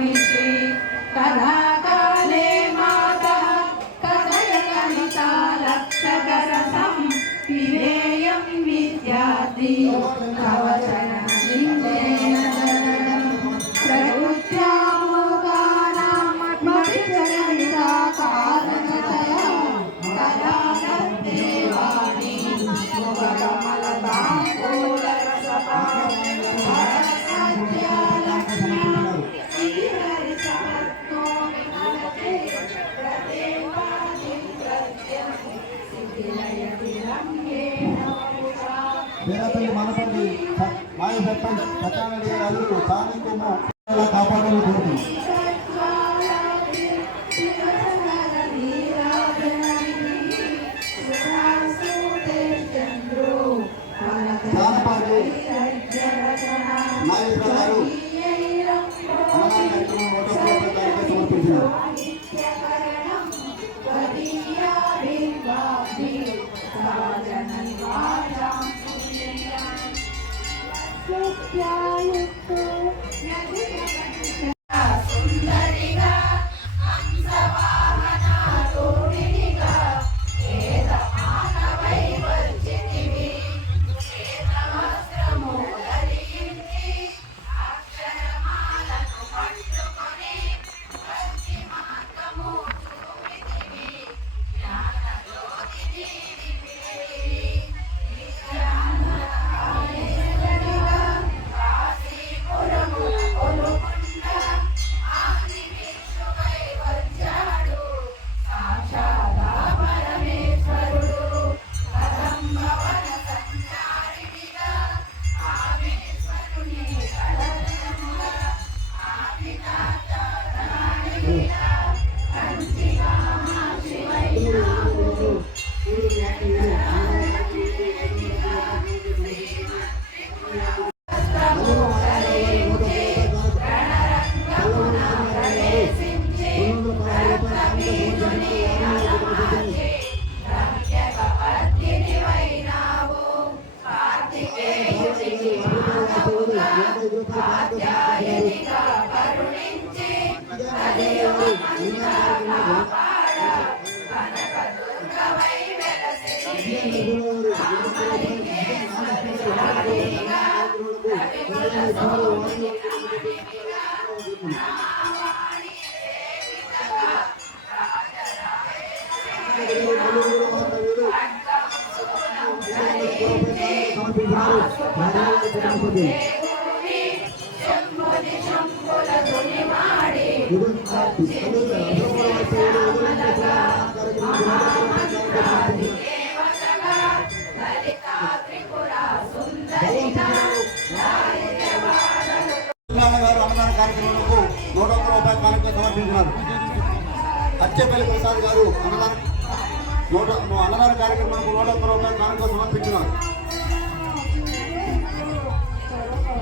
महिषी कथाकाले मातः कथयकलिता लक्षकरसं विधेयं विद्यार्थी कवचनलिङ्गेन प्रकृत्यामोगानामपि चरिता कारणतया कदागत्तेवाणि मुखकमलताम्बूलरसपां పేరపల్లి మనపల్లి మాజీ సర్పంచ్ సత్యానంద గారు స్థానికము కాపాడాలని కోరుతున్నాం. నాగేశ్వర గారు సమర్పించారు. సుందరిగా హంసవాహన రూపిణిగా వేద మానవై వచ్చితివి శ్వేతవస్త్రము ధరించి అక్షరమాలను పట్టుకొని భక్తి మార్గము చూపితివి జ్ఞానజ్యోతిని నింపితివి నిత్యానందమయేశ్వరిగా కాశీపురము కొలుకుండ ఆదివిష్ణువై వచ్చాడు సాక్షాత్ పరమేశ్వరుడు కదంబవన సంచారిణిగా కామేశ్వరుని కళలముగా ఆదినాథరాణిగా కంచి కామాక్షివై నావు కరుణించి కనకదుర్గవై వెలసివి శంభుని శంభుల ధుని మాడి దేవతగా లలితా త్రిపుర సుందరిగా గారు అన్నదాన కార్యక్రమంలో 101 రూపాయల కానుక సమర్పించినారు. అచ్చెపల్లి ప్రసాద్ గారు అన్నదాన కార్యక్రమంలో 101 రూపాయల కానుక సమర్పించినారు.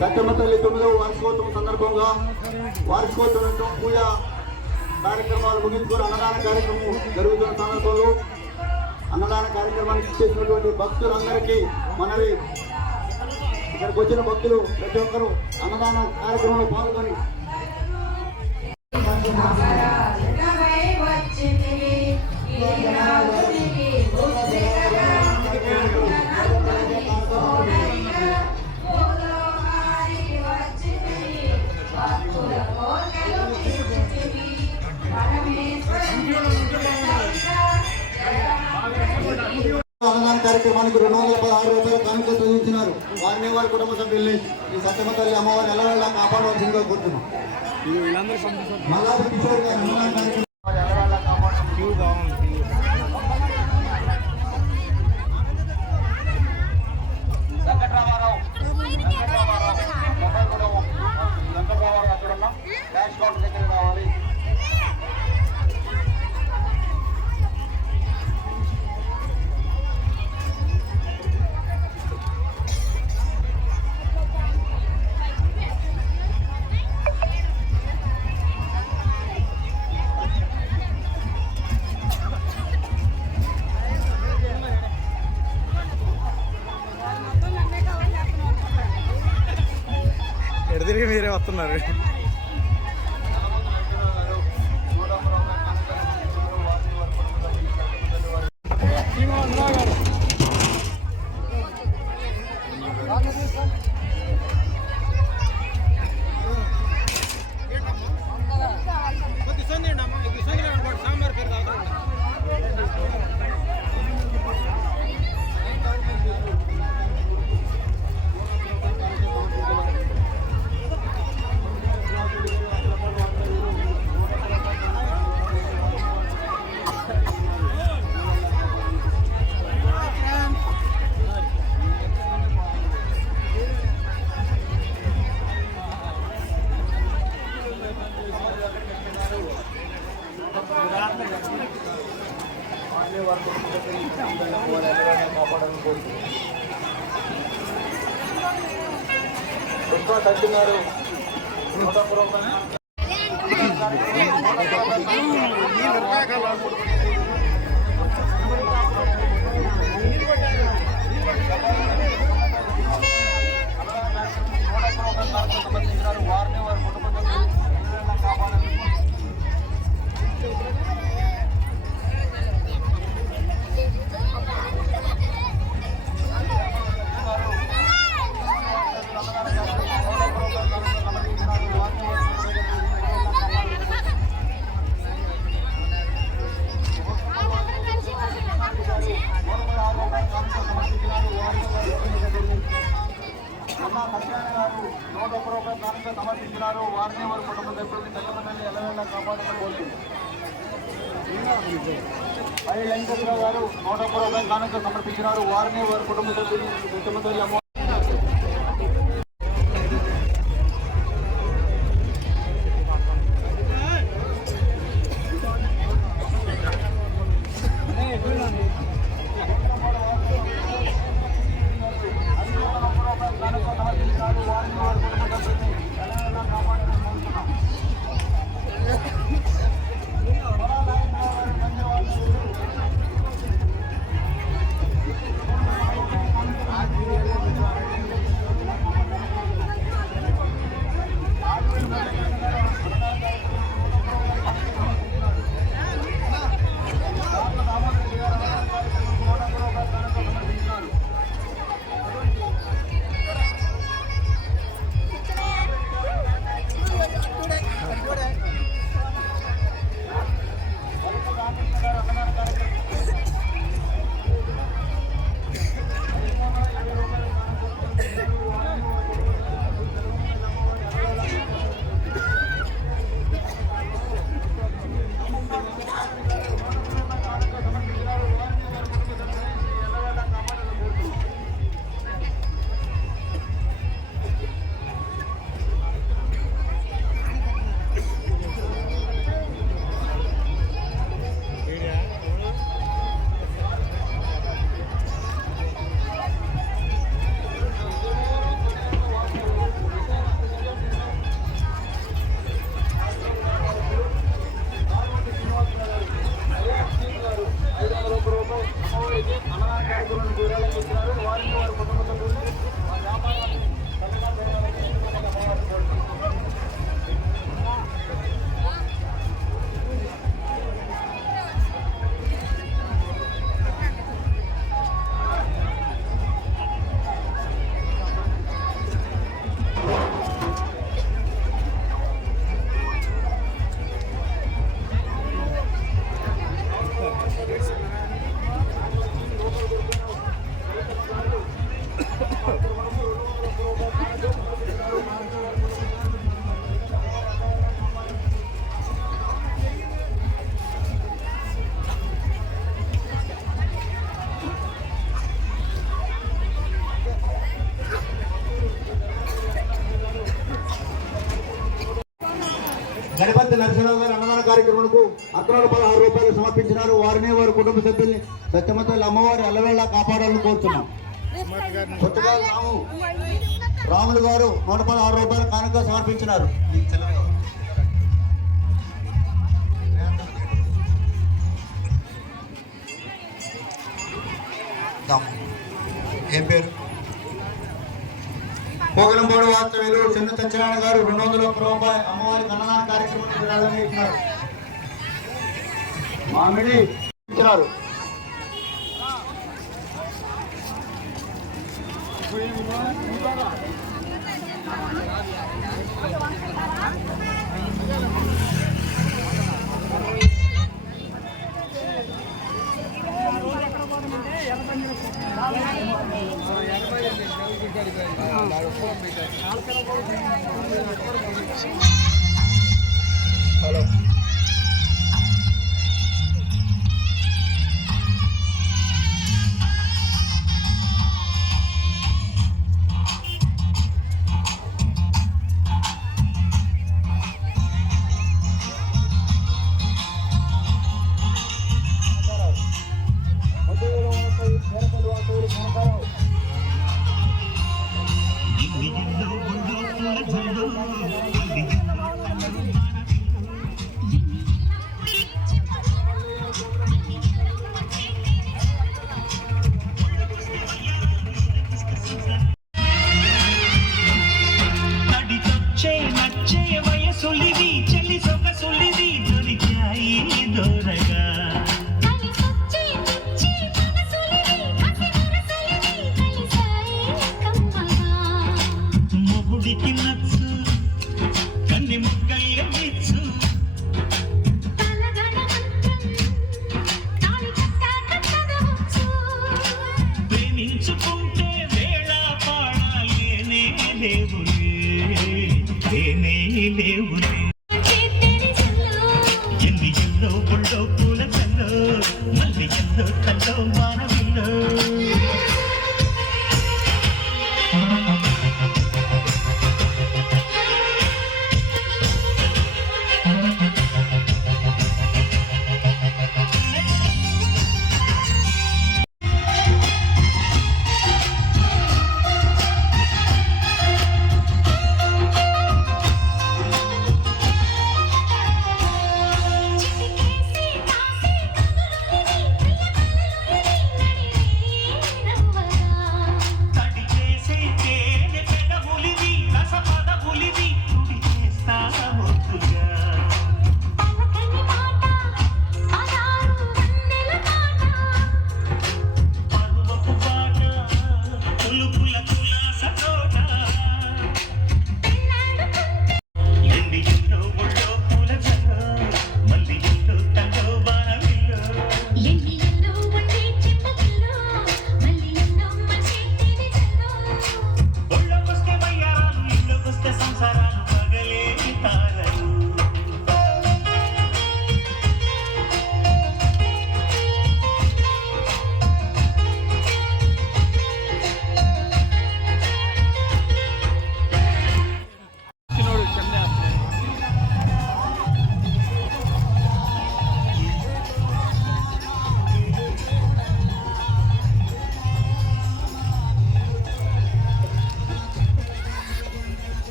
సత్యమ్మ తల్లి 9వ వార్షికోత్సవం సందర్భంగా వార్షికోత్సవం పూజ కార్యక్రమాలు ముగించుకొని అన్నదాన కార్యక్రమం జరుగుతున్న సందర్భంలో అన్నదాన కార్యక్రమానికి చేసినటువంటి భక్తులందరికీ మనవి, ఇక్కడికి వచ్చిన భక్తులు ప్రతి ఒక్కరూ అన్నదాన కార్యక్రమంలో పాల్గొని అన్నదాన కార్యక్రమానికి 216 రూపాయల కానుక చదివించినారు. వారిని వారి కుటుంబ సభ్యుల్ని ఈ సత్యమ్మ తల్లి అమ్మవారిని ఎలా కాపాడవలసిందిగా కోరుతున్నాం. మల్లాది కిషోర్ గారు అన్నదాన కార్యక్రమం ఎడదిరిగి మీరే వస్తున్నారు. తగ్గినారు వారిని వారి కుటుంబ కాపాడాలి. సమర్పించినారు వారిని వారి కుటుంబ సభ్యులకి తల్లిదండ్రులు ఎల్లవేళ కాపాడాలని కోరుతుంది. ఐ వెంకటరావు గారు 101 రూపాయల కానుక సమర్పించినారు వారిని వారి కుటుంబ సభ్యులు గణపతి నరసింహరావు గారు అన్నదాన కార్యక్రమానికి అక్రమ 16 రూపాయలు సమర్పించినారు వారిని వారి కుటుంబ సభ్యుల్ని సత్యమతల్లి అమ్మవారి ఎల్లవేళ కాపాడాలని కోరుతున్నాం. పుట్టగాల రాములు గారు 116 రూపాయలు కానుక సమర్పించినారు. ఏం పేరు? పోగలంబోడు వాస్తవ్యులు చిన్న సత్యనారాయణ గారు 201 రూపాయలు అమ్మవారి అన్నదాన కార్యక్రమం ఇచ్చినారు. మామిడి ఇచ్చినారు. హలో ఎన్నో గుళ్ళో పూల కల్లో మళ్ళీ ఎన్నో కల్లో మానవిల్లో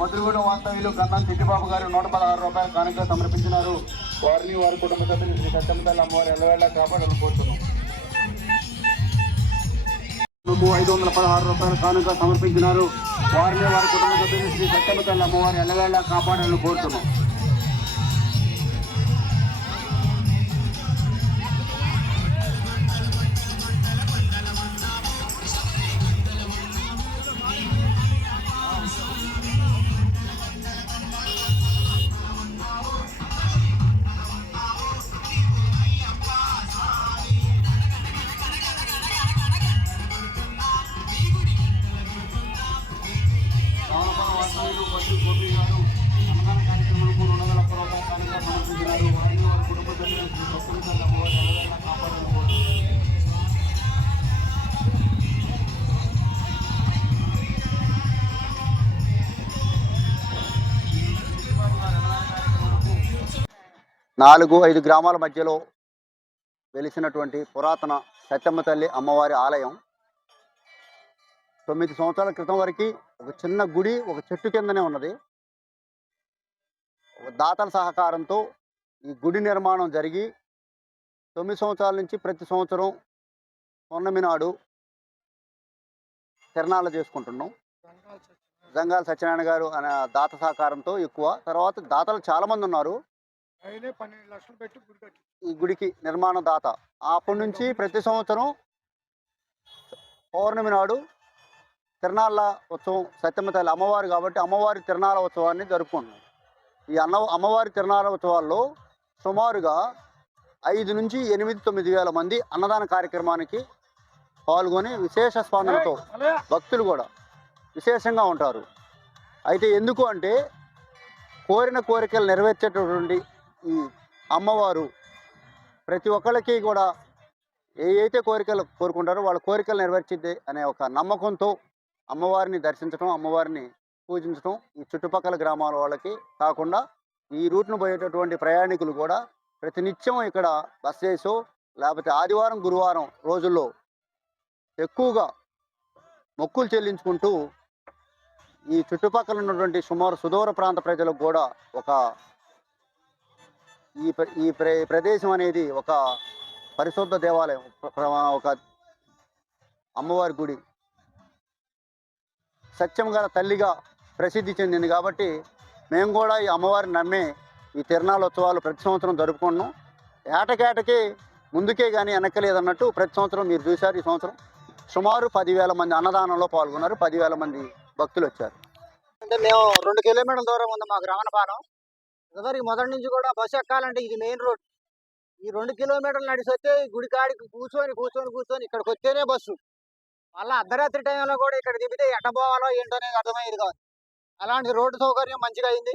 మధురగూడెం వాస్తవ్యులు కన్నం చిట్టిబాబు గారు 116 రూపాయలు కానుక సమర్పించినారు. వారిని వారి కుటుంబ సభ్యులు శ్రీ సత్యమ్మ తల్లి అమ్మవారి ఎల్లవేళ కాపాడాలని కోరుతున్నాం. 516 రూపాయలు కానుక సమర్పించినారు. వారిని వారి కుటుంబ సభ్యులు శ్రీ సత్యమ్మ తల్లి అమ్మవారి ఎల్లవేళ కాపాడాలని కోరుతున్నాం. నాలుగు 5 గ్రామాల మధ్యలో వెలిసినటువంటి పురాతన సత్యమ్మ తల్లి అమ్మవారి ఆలయం 9 సంవత్సరాల క్రితం వరకు ఒక చిన్న గుడి ఒక చెట్టు కిందనే ఉన్నది. దాతల సహకారంతో ఈ గుడి నిర్మాణం జరిగి 9 సంవత్సరాల నుంచి ప్రతి సంవత్సరం పౌర్ణమి నాడు తిరణాలు చేసుకుంటున్నాం. జంగాల సత్యనారాయణ గారు అనే దాత సహకారంతో ఎక్కువ. తర్వాత దాతలు చాలామంది ఉన్నారు. 12 లక్షలు పెట్టి ఈ గుడికి నిర్మాణ దాత. అప్పటి నుంచి ప్రతి సంవత్సరం పౌర్ణమి నాడు తిరణాల ఉత్సవం, సత్యమ్మ తల్లి అమ్మవారు కాబట్టి అమ్మవారి తిరణాల ఉత్సవాన్ని జరుపుకుంటున్నాం. ఈ అమ్మవారి తిరణాల ఉత్సవాల్లో సుమారుగా 5 నుంచి 8-9 వేల మంది అన్నదాన కార్యక్రమానికి పాల్గొని విశేష స్పందనతో భక్తులు కూడా విశేషంగా ఉంటారు. అయితే ఎందుకు అంటే కోరిన కోరికలు నెరవేర్చేటటువంటి ఈ అమ్మవారు ప్రతి ఒక్కరికి కూడా అయితే కోరికలు కోరుకుంటారో వాళ్ళ కోరికలు నెరవేర్చిద్ది అనే ఒక నమ్మకంతో అమ్మవారిని దర్శించడం, అమ్మవారిని పూజించడం ఈ చుట్టుపక్కల గ్రామాల వాళ్ళకి కాకుండా ఈ రూట్‌ను పోయేటటువంటి ప్రయాణికులు కూడా ప్రతినిత్యం ఇక్కడ బస చేసో, లేపోతే ఆదివారం, గురువారం రోజుల్లో ఎక్కువగా మొక్కులు చెల్లించుకుంటూ ఈ చుట్టుపక్కల ఉన్నటువంటి సుదూర ప్రాంత ప్రజలకు కూడా ఒక ఈ ప్రదేశం అనేది ఒక పరిశుద్ధ దేవాలయం, ఒక అమ్మవారి గుడి, సత్యం గల తల్లిగా ప్రసిద్ధి చెందింది. కాబట్టి మేము కూడా ఈ అమ్మవారిని నమ్మి ఈ తిరునాళ్ళోత్సవాలు ప్రతి సంవత్సరం జరుపుకుంటున్నాం. ఏటకేటకి ముందుకే కానీ వెనక్కలేదన్నట్టు ప్రతి సంవత్సరం మీరు చూశారు. ఈ సంవత్సరం సుమారు 10,000 మంది అన్నదానంలో పాల్గొన్నారు. 10,000 మంది భక్తులు వచ్చారు. అంటే మేము 2 కిలోమీటర్ల దూరం ఉంది మాకు రమణపాలెం. గోదావరికి మొదటి నుంచి కూడా బస్సు ఎక్కాలంటే ఇది మెయిన్ రోడ్. ఈ 2 కిలోమీటర్లు నడిచి వస్తే గుడి కాడికి కూర్చొని ఇక్కడికి వస్తేనే బస్సు. మళ్ళీ అర్ధరాత్రి టైంలో కూడా ఇక్కడ దిగితే ఎట్ట పోవాలో ఏంటో అనేది అర్థమయ్యేది కాదు. అలాంటి రోడ్డు సౌకర్యం మంచిగా అయింది.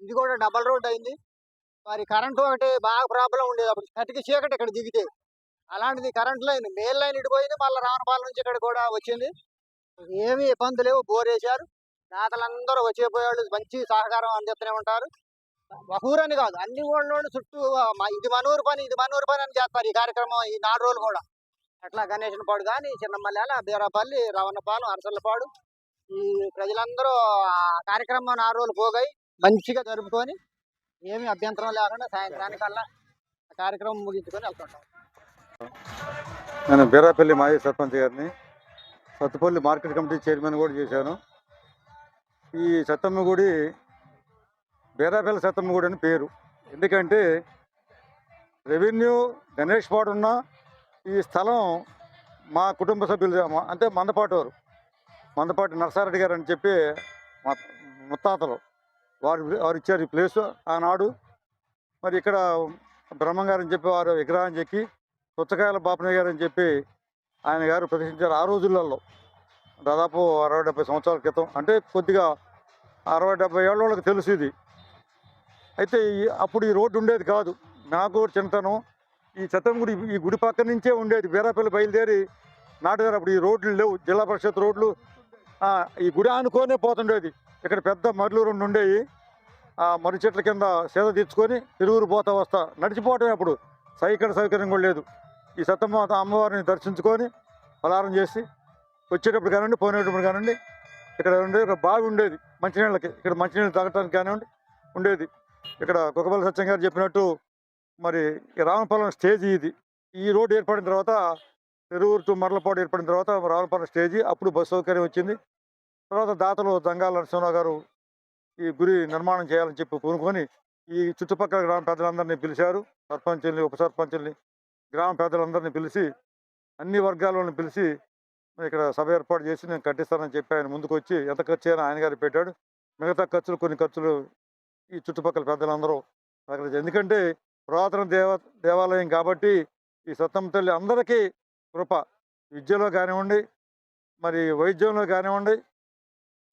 ఇది కూడా డబల్ రోడ్ అయింది. మరి కరెంటు ఒకటి బాగా ప్రాబ్లం ఉండేది అప్పుడు, కటికి చీకటి ఇక్కడ దిగితే. అలాంటిది కరెంట్ లైన్ మెయిన్ లైన్ ఇటుపోయింది. మళ్ళీ రావణపాలెం నుంచి ఇక్కడ కూడా వచ్చింది. ఏమీ ఇబ్బంది లేవు. బోర్ వేశారు. దాతలందరూ వచ్చేపోయేవాళ్ళు మంచి సహకారం అందిస్తూనే ఉంటారు. ఒక ఊరని కాదు, అన్ని ఊళ్ళో చుట్టూ ఇది మనూరు పని అని చేస్తారు ఈ కార్యక్రమం ఈ 4 రోజులు కూడా. అట్లా గణేశనపాడు కానీ, చిన్నమల్యాల, బీరాపల్లి, రవణపాలెం, అరసలపాడు ఈ ప్రజలందరూ ఆ కార్యక్రమం 4 రోజులు పోగాయి మంచిగా జరుపుకొని ఏమీ అభ్యంతరం లేకుండా సాయంత్రానికల్లా ఆ కార్యక్రమం ముగించుకొని వెళ్తుంటాం. నేను బీరాపల్లి మాజీ సర్పంచ్ గారిని, సత్తుపల్లి మార్కెట్ కమిటీ చైర్మన్ కూడా చేశాను. ఈ సత్తమ్మ గుడి బీరాపల్లి సత్తమ్మ గుడి అని పేరు. ఎందుకంటే రెవెన్యూ గణేష్ పాడు ఉన్న ఈ స్థలం మా కుటుంబ సభ్యులు అంటే మందపాటి నరసారెడ్డి గారు అని చెప్పి మా ముత్తాతలు వారు ఇచ్చారు ఈ ప్లేస్ ఆనాడు. మరి ఇక్కడ బ్రహ్మంగారు అని చెప్పి వారు విగ్రహం చెక్కి పుచ్చకాయల బాపనయ్య గారు అని చెప్పి ఆయన గారు ప్రతిష్ఠించారు. ఆ రోజులలో దాదాపు 60-70 సంవత్సరాల క్రితం, అంటే కొద్దిగా 60-70 ఏళ్ళ వాళ్ళకి తెలుసు ఇది. అయితే అప్పుడు ఈ రోడ్డు ఉండేది కాదు. నాకు చిన్నతనం ఈ సత్తమ్మ గుడి ఈ గుడి పక్క నుంచే ఉండేది. బీరాపల్లి బయలుదేరి నాటుగారు. అప్పుడు ఈ రోడ్లు లేవు, జిల్లా పరిషత్ రోడ్లు. ఈ గుడి ఆనుకొనే పోతుండేది. ఇక్కడ పెద్ద మర్లు 2 ఉండేవి. ఆ మర్రి చెట్ల కింద సేద తీర్చుకొని తిరుగురు వస్తా నడిచిపోవటమే. అప్పుడు సైకిల్ సౌకర్యం కూడా లేదు. ఈ సత్తమ్మ అమ్మవారిని దర్శించుకొని పలారం చేసి వచ్చేటప్పుడు కానివ్వండి, పోయినప్పుడు కానివ్వండి ఇక్కడ ఒక బావి ఉండేది మంచినీళ్ళకి. ఇక్కడ మంచినీళ్ళు తాగటానికి కానివ్వండి ఉండేది. ఇక్కడ కుక్కపల్లి సత్యం గారు చెప్పినట్టు మరి రావణపాలెం స్టేజీ ఇది. ఈ రోడ్డు ఏర్పడిన తర్వాత తెరువురు టు మర్లపాడు ఏర్పడిన తర్వాత రావణపాలెం స్టేజీ, అప్పుడు బస్సు సౌకర్యం వచ్చింది. తర్వాత దాతలు దంగాల నరసింహరావు గారు ఈ గుడి నిర్మాణం చేయాలని చెప్పి పూనుకొని ఈ చుట్టుపక్కల గ్రామ పెద్దలందరినీ పిలిచారు. సర్పంచుల్ని, ఉప సర్పంచుల్ని, గ్రామ పెద్దలందరినీ పిలిచి అన్ని వర్గాలను పిలిచి ఇక్కడ సభ ఏర్పాటు చేసి నేను కట్టిస్తానని చెప్పి ఆయన ముందుకు వచ్చి ఎంత ఖర్చు అయినా ఆయన గారు పెట్టాడు. మిగతా కొన్ని ఖర్చులు ఈ చుట్టుపక్కల పెద్దలందరూ సహకరించారు. ఎందుకంటే పురాతన దేవాలయం కాబట్టి ఈ సత్తమ్మ తల్లి అందరికీ కృప, విద్యలో కానివ్వండి, మరి వైద్యంలో కానివ్వండి,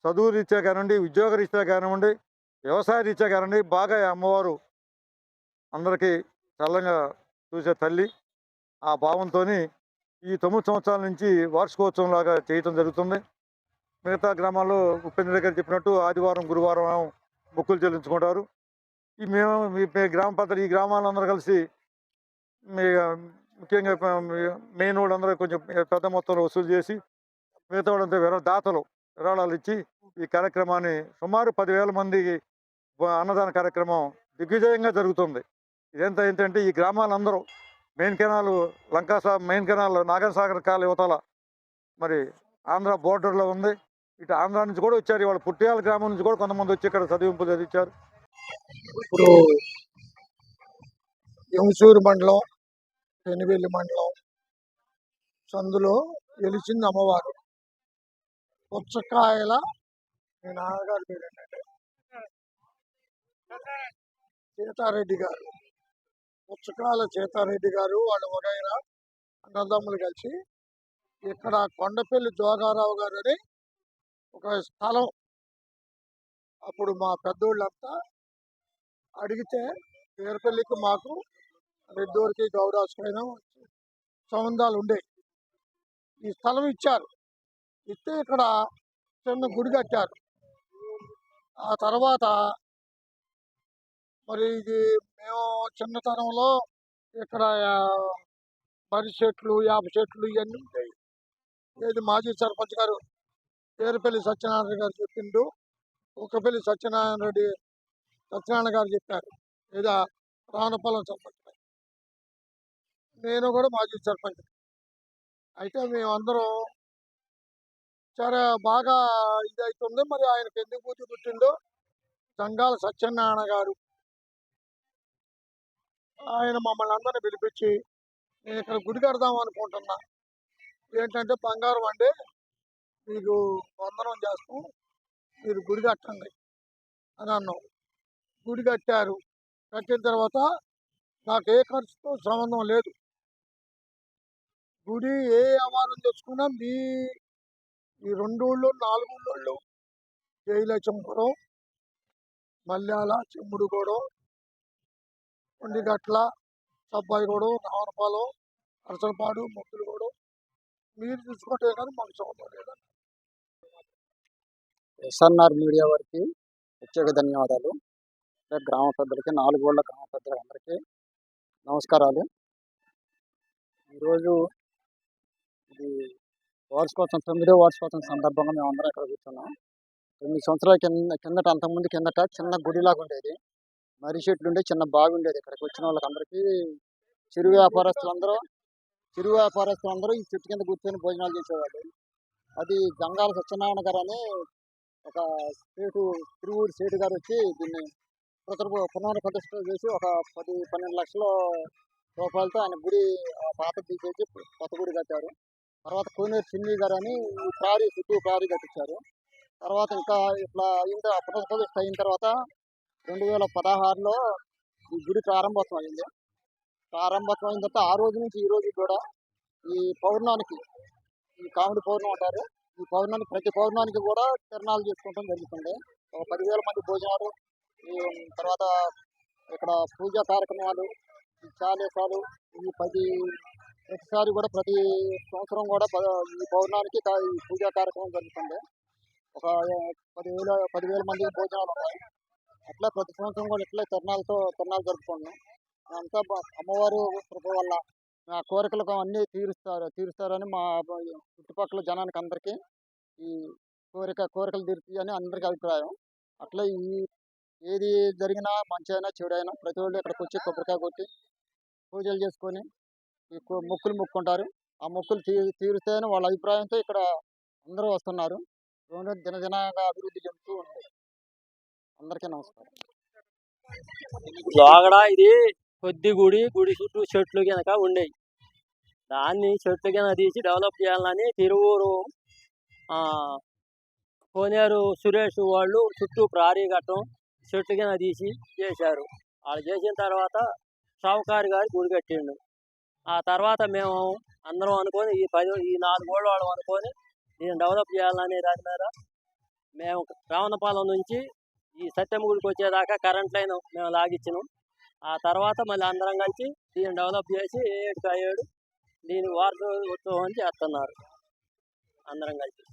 చదువు రీత్యా కానివ్వండి, ఉద్యోగ రీత్యా కానివ్వండి, వ్యవసాయ రీత్యా కానివ్వండి, బాగా అమ్మవారు అందరికీ చల్లంగా చూసే తల్లి. ఆ భావంతో ఈ 9 సంవత్సరాల నుంచి వార్షికోత్సవం లాగా చేయటం జరుగుతుంది. మిగతా గ్రామాల్లో ఉపేంద్ర గారు చెప్పినట్టు ఆదివారం, గురువారం మొక్కులు చెల్లించుకుంటారు. మీ గ్రామ పెద్దలు ఈ గ్రామాలందరూ కలిసి ముఖ్యంగా మెయిన్ వాళ్ళందరూ కొంచెం పెద్ద మొత్తంలో వసూలు చేసి మిగతా వాళ్ళంతా దాతలు విరాళాలు ఇచ్చి ఈ కార్యక్రమాన్ని సుమారు 10,000 మందికి అన్నదాన కార్యక్రమం దిగ్విజయంగా జరుగుతుంది. ఇదంతా ఏంటంటే ఈ గ్రామాలందరూ మెయిన్ కెనాల్ మెయిన్ కెనాల్ నాగసాగర్ కాల యువతల మరి ఆంధ్ర బోర్డర్లో ఉంది. ఇటు ఆంధ్ర నుంచి కూడా వచ్చారు. ఇవాళ పుట్టియాల గ్రామం నుంచి కూడా కొంతమంది వచ్చి ఇక్కడ చదివింపులు చదివించారు. ఇప్పుడు యమసూరు మండలం, పెనువెల్లి మండలం సందులో వెలిసింది అమ్మవారు. పుచ్చకాయల మీ నాన్నగారి పేరు ఏంటంటే సీతారెడ్డి గారు. పుచ్చకాయల సీతారెడ్డి గారు వాళ్ళ వగైరా అన్నదమ్ములు కలిసి ఇక్కడ కొండపల్లి జోగారావు గారు అని ఒక స్థలం అప్పుడు మా పెద్దోళ్ళంతా అడిగితే పేరుపల్లికి మాకు రెడ్డూరికి గౌరాసుకైనా సంబంధాలు ఉండేవి. ఈ స్థలం ఇచ్చారు. ఇస్తే ఇక్కడ చిన్న గుడి కట్టారు. ఆ తర్వాత మరి ఇది మేము చిన్నతనంలో ఇక్కడ వరి చెట్లు, వేప చెట్లు ఇవన్నీ ఉంటాయి. ఏది మాజీ సర్పంచ్ గారు పేరుపల్లి సత్యనారాయణ గారు చెప్పిండు, కుక్కపల్లి సత్యనారాయణ గారు చెప్పారు. ఏదో రావణపాలెం సర్పంచ్ గారు. నేను కూడా మాజీ సర్పంచ్. అయితే మేమందరం చాలా బాగా ఇది అవుతుంది. మరి ఆయనకి ఎందుకు బుద్ధి పుట్టిందో జంగాల సత్యనారాయణ గారు ఆయన మమ్మల్ని అందరిని పిలిపించి, నేను ఇక్కడ గుడి కడదాం అనుకుంటున్నా, ఏంటంటే బంగారం అండి మీకు వందనం చేస్తాం, మీరు గుడి కట్టండి అని అన్నాం. గుడి కట్టారు. కట్టిన తర్వాత నాకు ఏ ఖర్చుతో సంబంధం లేదు. గుడి ఏ వ్యవహారం తెచ్చుకున్నా ఈ 2 ఊళ్ళు 4 ఊళ్ళోళ్ళు జయలక్ష్మపురం, మల్యాల, చెమ్ముడుగూడెం, కొండిగట్ల, సబ్బాయిగూడెం, రావణపాలెం, అరసలపాడు, ముద్దులగూడెం మీరు చూసుకుంటే కానీ మాకు సంబంధం లేదండి. ఎస్ఎన్ఆర్ మీడియా వారికి ప్రత్యేక ధన్యవాదాలు. గ్రామ పెద్దలకి, 4 ఊళ్ళ గ్రామ పెద్దలందరికీ నమస్కారాలు. ఈరోజు ఇది వార్షికోత్సవం 9వ వార్షికోత్సవం సందర్భంగా మేము అందరం ఇక్కడ కూర్చున్నాం. 9 సంవత్సరాల కిందట అంతకుముందు కిందట చిన్న గుడిలాగా ఉండేది. మర్రి చెట్లు ఉండే చిన్న బావి ఉండేది. ఇక్కడికి వచ్చిన వాళ్ళకందరికీ చిరు వ్యాపారస్తులందరూ ఈ చెట్టు కింద కూర్చొని భోజనాలు చేసేవాళ్ళు. అది జంగాల సత్యనారాయణ గారు అని ఒక తిరువూరు సేటు గారు వచ్చి దీన్ని పునఃప్రతిష్ఠ చేసి ఒక 10-12 లక్షల రూపాయలతో ఆయన గుడి పాత తీసేసి కొత్త గుడి కట్టారు. తర్వాత కోనేరు చిన్ని గారు అని చుట్టూ ప్రారీ కట్టించారు. తర్వాత ఇంకా ఇట్లా పునఃప్రతిష్ఠ అయిన తర్వాత 2016లో ఈ గుడి ప్రారంభోత్సవం అయింది. ప్రారంభోత్సవం అయిన తర్వాత ఆ రోజు నుంచి ఈ రోజు కూడా ఈ పౌర్ణానికి, ఈ కామిడి పౌర్ణం అంటారు, ఈ పౌర్ణానికి ప్రతి పౌర్ణానికి కూడా తిరణాలు చేసుకోవడం జరుగుతుంది. ఒక 10,000 మంది భోజనాలు, తర్వాత ఇక్కడ పూజా కార్యక్రమాలు, ఈ చాలేసాలు, ఈ ప్రతిసారి కూడా ప్రతి సంవత్సరం కూడా ఈ పౌర్ణానికి ఈ పూజా కార్యక్రమం జరుగుతుంది. ఒక 10,000 మందికి భోజనాలు ఉన్నాయి. అట్లా ప్రతి సంవత్సరం కూడా ఇట్లా తిరణాలు జరుపుకుంటున్నాం. అంతా అమ్మవారు కృప వల్ల మా కోరికలకు అన్నీ తీరుస్తారని మా చుట్టుపక్కల జనానికి అందరికీ ఈ కోరికలు తీరుతాయని అందరికీ అభిప్రాయం. అట్లా ఏది జరిగినా మంచి అయినా చెడు అయినా ప్రతి వాళ్ళు ఇక్కడికి వచ్చి కొబ్బరికాయ కొట్టి పూజలు చేసుకొని ఈ మొక్కులు మొక్కుంటారు. ఆ మొక్కులు తీరుస్తాయని వాళ్ళ అభిప్రాయంతో ఇక్కడ అందరూ వస్తున్నారు. దినదినంగా అభివృద్ధి చెందుతూ ఉంది. అందరికీ నమస్కారం. లోగడ ఇది కొద్ది గుడి చుట్టూ చెట్లు కనుక ఉండేవి. దాన్ని చెట్లు కింద తీసి డెవలప్ చేయాలని తిరువూరు కోనేరు సురేష్ వాళ్ళు చుట్టూ ప్రారీ కట్టడం చెట్లు కింద తీసి చేశారు. వాళ్ళు చేసిన తర్వాత షావుకారి గారి గుడి కట్టిండు. ఆ తర్వాత మేము అందరం అనుకొని ఈ 4 ఊళ్ళ వాళ్ళు అనుకొని దీన్ని డెవలప్ చేయాలని దాని మీద మేము రావణపాలెం నుంచి ఈ సత్యమ్మ గుడికి వచ్చేదాకా కరెంట్ లైన్ మేము లాగిచ్చినాం. ఆ తర్వాత మళ్ళీ అందరం కలిసి దీన్ని డెవలప్ చేసి 7 దీని వార్షికోత్సవం చేస్తున్నారు అందరం కలిసి.